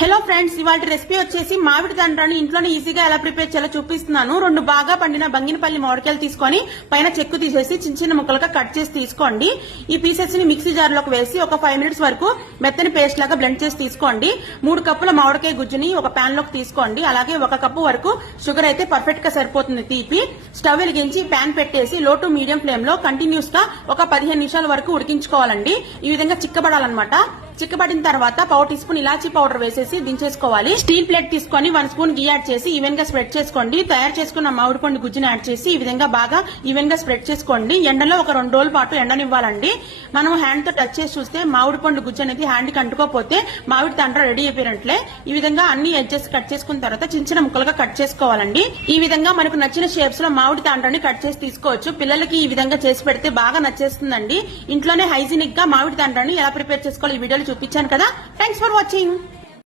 Hello friends ఇవాళ recipe వచ్చేసి మామిడి తండ్రాన్ని ఇంట్లోనే ఈజీగా ఎలా ప్రిపేర్ చేయాలో చూపిస్తున్నాను. రెండు బాగా పండిన బంగినపల్లి మామిడికాయలు తీసుకొని పైన చెక్కు తీసేసి చిన్న చిన్న ముక్కలుగా కట్ చేసి తీసుకోండి. ఈ పీసెస్ని మిక్సీ జార్లోకి వేసి ఒక ఫైవ్ మినిట్స్ వరకు మెత్తని పేస్ట్ లాగా బ్లెండ్ చేసి తీసుకోండి. మూడు కప్పుల మామిడికాయ గుజ్జుని ఒక పాన్లోకి తీసుకోండి. అలాగే ఒక కప్పు వరకు షుగర్ అయితే పర్ఫెక్ట్గా సరిపోతుంది తీపి. స్టవ్ వెలిగించి పాన్ పెట్టేసి లో టు మీడియం ఫ్లేమ్లో కంటిన్యూస్గా ఒక పదిహేను నిమిషాల వరకు ఉడికించుకోవాలండి. ఈ విధంగా చిక్కబడాలన్నమాట. చిక్కబడిన తర్వాత పావు టీ స్పూన్ ఇలాచీ పౌడర్ వేసేసి దించేసుకోవాలి. స్టీల్ ప్లేట్ తీసుకొని వన్ స్పూన్ గీ యాడ్ చేసి ఈవెన్గా స్ప్రెడ్ చేసుకోండి. తయారు చేసుకున్న మామిడి పండు గుజ్జుని యాడ్ చేసి ఈ విధంగా బాగా ఈవెన్గా స్ప్రెడ్ చేసుకోండి. ఎండలో ఒక రెండు రోజుల పాటు ఎండనివ్వాలండి. మనం హ్యాండ్తో టచ్ చేసి చూస్తే మామిడి పండు గుజ్జు అనేది హ్యాండ్కి అంటుకోపోతే మామిడి తండ్ర రెడీ అయిపోయినట్లే. ఈ విధంగా అన్ని ఎడ్జెస్ కట్ చేసుకున్న తర్వాత చిన్న చిన్న ముక్కలుగా కట్ చేసుకోవాలండి. ఈ విధంగా మనకు నచ్చిన షేప్స్లో మామిడి తాండ్రని కట్ చేసి తీసుకోవచ్చు. పిల్లలకి ఈ విధంగా చేసి పెడితే బాగా నచ్చేస్తుందండి. ఇంట్లోనే హైజీనిక్గా మామిడి తాండ్రని ఎలా ప్రిపేర్ చేసుకోవాలి ఈ వీడియోలో చూపించాను కదా. Thanks for watching